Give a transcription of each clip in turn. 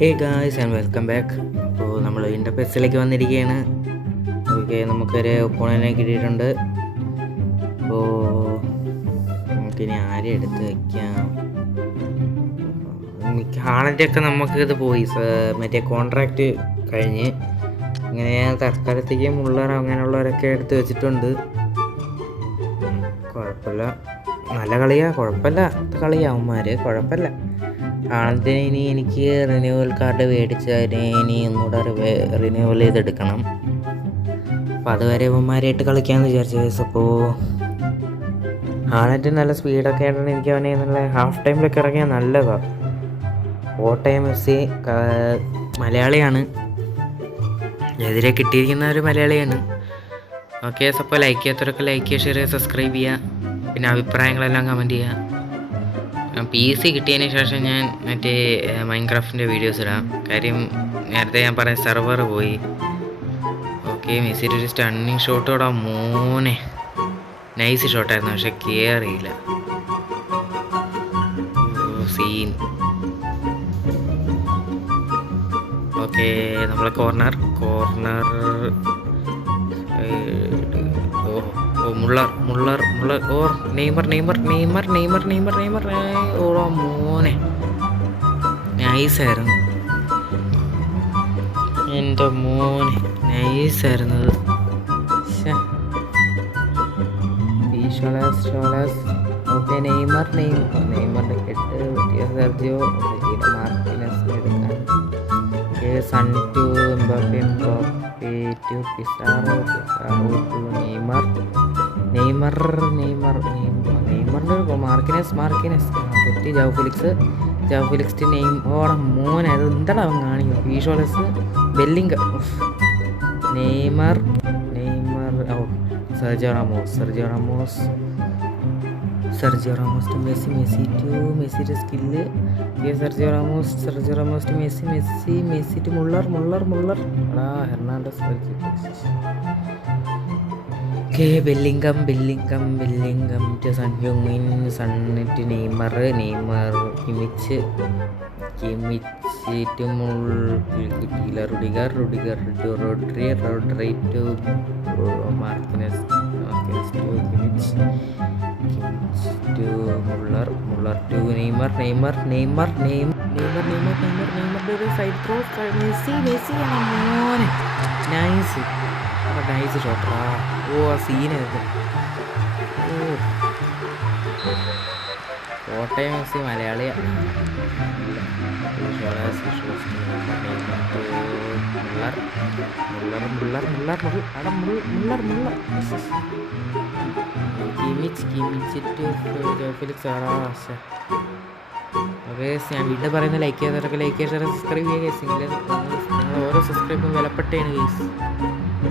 Hey guys and welcome back. അപ്പോൾ നമ്മൾ ഇൻ്റർപെക്സിലേക്ക് വന്നിരിക്കുകയാണ്. ഓക്കെ, നമുക്കൊരു ഒപ്പോണനെ കിട്ടിയിട്ടുണ്ട്. അപ്പോൾ നമുക്കിനി ആരെ എടുത്ത് വയ്ക്കാം? ഹാളൻ്റെയൊക്കെ നമുക്കിത് പോയി മറ്റേ കോൺട്രാക്റ്റ് കഴിഞ്ഞ്. ഇങ്ങനെ തൽക്കാലത്തേക്ക് മുള്ളർ അങ്ങനെയുള്ളവരൊക്കെ എടുത്ത് വെച്ചിട്ടുണ്ട്. കുഴപ്പമില്ല, നല്ല കളിയാണ്, കുഴപ്പമില്ല കളിയാവന്മാർ, കുഴപ്പമില്ല. ആദ്യം ഇനി എനിക്ക് റിന്യൂവൽ കാർഡ് മേടിച്ച് അതിനെ ഇനി ഒന്നുകൂടെ റിന്യൂവൽ ചെയ്തെടുക്കണം. അപ്പോൾ അതുവരെ ഇവന്മാരായിട്ട് കളിക്കാമെന്ന് വിചാരിച്ചു. അപ്പോൾ ഹാളൻഡ് നല്ല സ്പീഡൊക്കെ ആയിട്ടാണ് എനിക്ക് അവനെ നല്ല ഹാഫ് ടൈമിലൊക്കെ ഇറങ്ങിയാൽ നല്ലതാണ്. ടൈം മെസ്സി മലയാളിയാണ്, എതിരെ കിട്ടിയിരിക്കുന്ന ഒരു മലയാളിയാണ്. ഓക്കെ, അപ്പോൾ ലൈക്ക് ചെയ്യാത്തവരൊക്കെ ലൈക്ക് ചെയ്യുക, ഷെയർ ചെയ്യുക, സബ്സ്ക്രൈബ് ചെയ്യുക, പിന്നെ അഭിപ്രായങ്ങളെല്ലാം കമൻറ്റ് ചെയ്യുക. PC കിട്ടിയതിന് ശേഷം ഞാൻ മറ്റേ മൈൻക്രാഫ്റ്റിൻ്റെ വീഡിയോസ് ഇടാം. കാര്യം നേരത്തെ ഞാൻ പറഞ്ഞ സെർവർ പോയി. ഓക്കെ, മെസ്സിയുടെ ഒരു സ്റ്റണ്ണിങ് ഷോട്ട് ഇടാം. മോനെ നൈസ് ഷോട്ടായിരുന്നു, പക്ഷെ കയറിയില്ല. സീൻ. ഓക്കെ, നമ്മളെ കോർണർ മുള്ളർ ഓർ നെയ്മർ ഓ മോനെ നൈസായിരുന്നു, എൻ്റെ മോനെ നൈസായിരുന്നത്. ഓക്കെ, നെയ്മറിൻ്റെ കെട്ട് സെർജിയോ മാർട്ടിനസ് എടുക്കാൻ. Son to Mbappe to Pizarro to നെയ്മറിൻ്റെ മാർക്കിനസ് തെറ്റി. ജാവ് ഫിലിക്സ് ടു ഓണം മോനെ, അത് എന്താടാ അവൻ കാണിക്കും. വിഷ്വൽസ് ബെല്ലിംഗ് നെയ്മർ ഓ Sergio Ramos to Messi to skill. Sergio Ramos to Messi to Muller Hernandez. Okay, Bellingham to Son ഹ്യൂങ്മിൻ to Neymar Kimmich to Rudiger to Rodri to Marquinhos to Kimmich to Muller to Neymar ഒരു side throw. Messi മോനെ nice ഷോട്ടാ. ഓ ആ സീനായിരുന്നു. Kottayam Messi മലയാളിയാണ്. ഓക്കെ, ഞാൻ വീണ്ടും പറയുന്ന ലൈക്ക് ചെയ്യാത്തവരൊക്കെ ലൈക്ക് ചെയ്യുക, സബ്സ്ക്രൈബ് ചെയ്യുക. നിങ്ങൾ ഓരോ സബ്സ്ക്രൈബും വിലപ്പെട്ടതാണ് ഗൈസ്.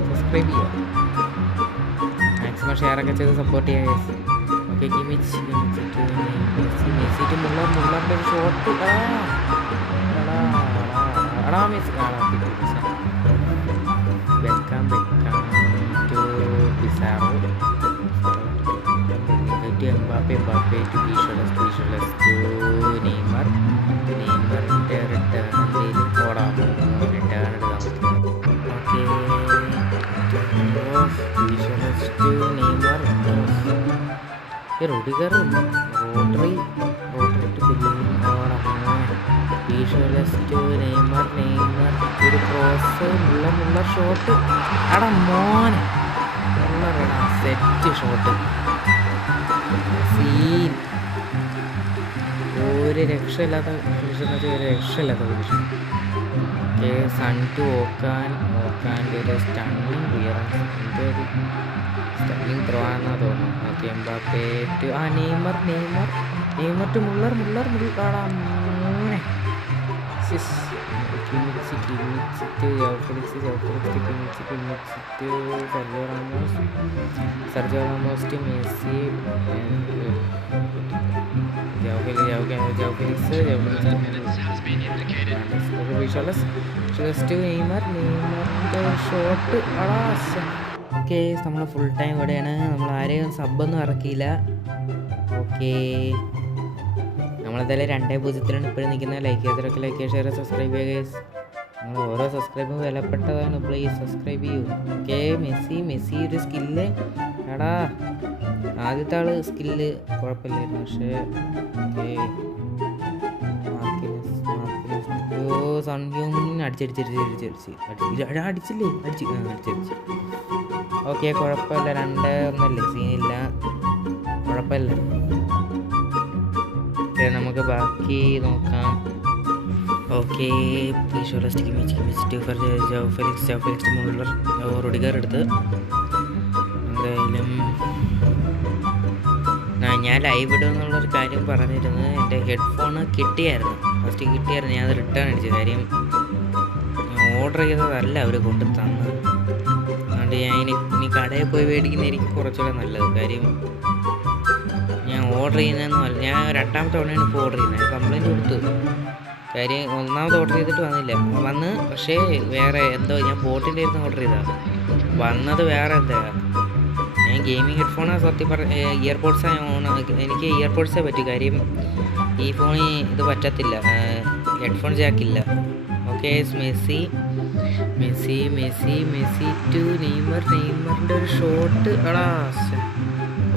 സബ്സ്ക്രൈബ് ചെയ്യുക, മാക്സിമം ഷെയറൊക്കെ ചെയ്ത് സപ്പോർട്ട് ചെയ്യുക ഗൈസ്. ഓക്കെ, മെസ്സി ടു മുള്ളറിൻ്റെ ഒരു shot. Beckham to Pizarro to Mbappe to visuals to നെയ്മറിൻ്റെ റിട്ടേൺ എന്തെങ്കിലും പോടാം. റിട്ടേൺ എടുക്കാം. Okay, visuals to Neymar. Rodri to visuals to Neymar ഒരു ക്രോസ്. Muller shot. മോനെ സെറ്റ് ഷോട്ട്. സീൻ. ഒരു രക്ഷയില്ലാത്ത ഫിനിഷൻ. ഓക്കെ, സൺ ടു ഓക്കാൻ്റെ ഒരു സ്റ്റണ്ണിങ് ക്ലിയറൻസ്. എന്തൊരു സ്റ്റണ്ണിങ് ത്രോ ആണെന്നാ തോന്നുന്നു. Okay, Mbappe to Neymar to Muller മോനെ. Kimmich to Joao Felix to Sergio Ramos to Messi. Joao Felix to നെയ്മറിൻ്റെ ഷോട്ട്. ഓക്കെ, നമ്മൾ ഫുൾ ടൈം ഇവിടെയാണ്. നമ്മൾ ആരെയും സബ്ബൊന്നും ഇറക്കിയില്ല. ഓക്കെ, നമ്മളെന്തായാലും 2-0 ഇപ്പോഴും നിൽക്കുന്ന. ലൈക്ക് ചെയ്യാത്തവരൊക്കെ ലൈക്ക് ചെയ്യുക, ഷെയർ, സബ്സ്ക്രൈബ് ചെയ്യുക ഗൈസ്. നിങ്ങൾ ഓരോ സബ്സ്ക്രൈബും വിലപ്പെട്ടതാണ്. പ്ലീസ് സബ്സ്ക്രൈബ് ചെയ്യൂ. ഓക്കെ, മെസ്സി ഒരു സ്കില്ല്. എടാ ആദ്യത്തെ ആള് സ്കില്ല് കുഴപ്പമില്ലായിരുന്നു, പക്ഷേ ഓക്കെ അടിച്ചില്ലേ. ഓക്കെ കുഴപ്പമില്ല, 2-1 സീനില്ല, കുഴപ്പമില്ല. ഓക്കെ നമുക്ക് ബാക്കി നോക്കാം. ഓക്കെ ഫെലിക്സ് മുള്ളർ റൊഡിഗർ എടുത്ത്. എന്തായാലും ഞാൻ ലൈവ് ഇടുമെന്നുള്ളൊരു കാര്യം പറഞ്ഞിരുന്നു. എൻ്റെ ഹെഡ്ഫോണ് കിട്ടിയായിരുന്നു, ഞാൻ അത് റിട്ടേൺ അടിച്ചു. കാര്യം ഓർഡർ ചെയ്തതല്ല അവർ കൊണ്ട് തന്നത്. അതുകൊണ്ട് ഞാൻ ഇനി കടയിൽ പോയി മേടിക്കുന്നതായിരിക്കും കുറച്ചുകൂടെ നല്ലത്. കാര്യം ഞാൻ ഓർഡർ ചെയ്യുന്നതെന്നല്ല, ഞാൻ 2ാമത്തെ തവണയാണ് ഇപ്പോൾ ഓർഡർ ചെയ്യുന്നത്. കംപ്ലയിൻറ്റ് കൊടുത്തു. കാര്യം 1ാമത് ഓർഡർ ചെയ്തിട്ട് വന്ന് പക്ഷേ വേറെ എന്തോ, ഞാൻ ബോട്ടിൻ്റെ ഇരുന്ന് ഓർഡർ ചെയ്തതാണ്, വന്നത് വേറെ എന്താ. ഞാൻ ഗെയിമിംഗ് ഹെഡ്ഫോണാണ് സത്യം ഇയർപോഡ്സാണ് എനിക്ക് ഇയർപോഡ്സേ പറ്റി. കാര്യം ഈ ഫോണിൽ ഇത് പറ്റത്തില്ല, ഹെഡ്ഫോൺ ജാക്കില്ല. ഓക്കെ മെസ്സി ടു നെയ്മറിൻ്റെ ഒരു ഷോട്ട്. എടാ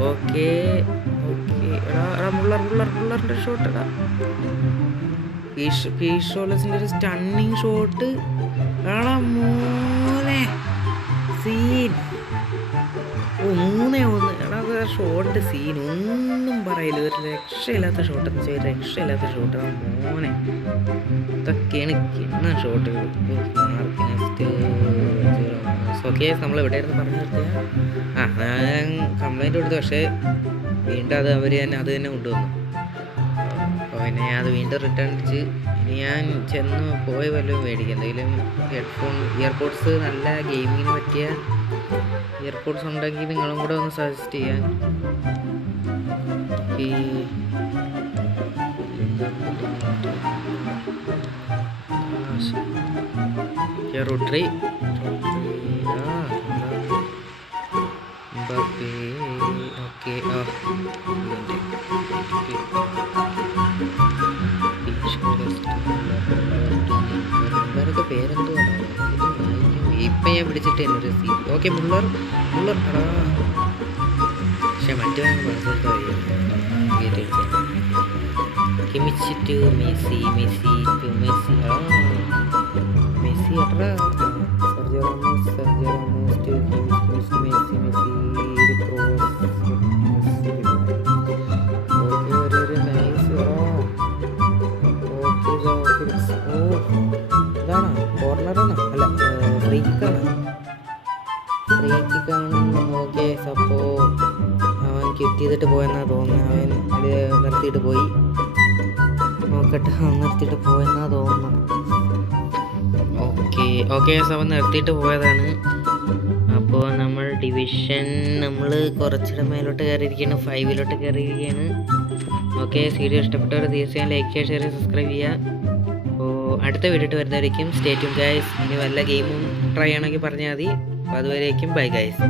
ഓക്കെ എടാ മുള്ളറിൻ്റെ ഷോട്ട്. എടാ പീഷോളസിൻ്റെ ഒരു സ്റ്റണ്ണിങ് ഷോട്ട്. എടാ മോനെ സീൻ. 3-1. എടാ ഷോട്ട് സീൻ ഒന്നും പറയില്ല, ഒരു രക്ഷയില്ലാത്ത ഷോട്ട്. രക്ഷയില്ലാത്ത ഷോട്ട് മോനെ. ഇതൊക്കെയാണ് കിണ്ണ ഷോട്ടുകൾ. ഓക്കെ നമ്മൾ എവിടെയായിരുന്നു പറഞ്ഞു നിർത്തിയ? ഞാൻ കംപ്ലൈൻറ്റ് കൊടുത്തു, പക്ഷേ വീണ്ടും അവർ അത് തന്നെ കൊണ്ടുവന്നു. അപ്പോൾ പിന്നെ ഞാൻ അത് വീണ്ടും റിട്ടേൺ അടിച്ച് ഇനി ഞാൻ ചെന്ന് പോയി വല്ലതും മേടിക്കും. എന്തെങ്കിലും ഇയർപോഡ്സ് നല്ല ഗെയിമിങ്ങിന് പറ്റിയ ഇയർപോഡ്സ് ഉണ്ടെങ്കിൽ നിങ്ങളും കൂടെ ഒന്ന് സജസ്റ്റ് ചെയ്യാൻ. റോട്ടറി ഓക്കെ ഇവരൊക്കെ പേരെന്തുവാണ് ഇപ്പം ഞാൻ പിടിച്ചിട്ട് എന്നൊരു സീൻ. ഓക്കെ മുള്ളർ പക്ഷെ മറ്റു മെസ്സി ടു മെസ്സി എത്ര ഇതാണോ കോർണറാണോ? അല്ല ഫ്രീ കിക്കാണ്. ഓക്കെ സപ്പോ അവൻ കിറ്റ് ചെയ്തിട്ട് പോയെന്നാ തോന്നുന്നത്. അവൻ അത് നിർത്തിയിട്ട് പോയി. നോക്കട്ടെ, നിർത്തിയിട്ട് പോയെന്നാ തോന്നുന്നത്. ഓക്കെ അവൻ നിർത്തിയിട്ട് പോയതാണ്. അപ്പോൾ നമ്മൾ ഡിവിഷൻ കുറച്ചുകൂടെ മേലോട്ട് കയറിയിരിക്കുകയാണ്, 5 കയറിയിരിക്കുകയാണ്. ഓക്കെ വീഡിയോ ഇഷ്ടപ്പെട്ടവർ തീർച്ചയായും ലൈക്ക് ചെയ്യുക, ഷെയർ ചെയ്യുക, സബ്സ്ക്രൈബ് ചെയ്യുക. അപ്പോൾ അടുത്ത വീഡിയോ വരുന്നതായിരിക്കും. Stay tune guys. ഇനി വല്ല ഗെയിമും ട്രൈ ചെയ്യണമെങ്കിൽ പറഞ്ഞാൽ മതി. അപ്പോൾ അതുവരേക്കും ബൈ ഗൈസ്.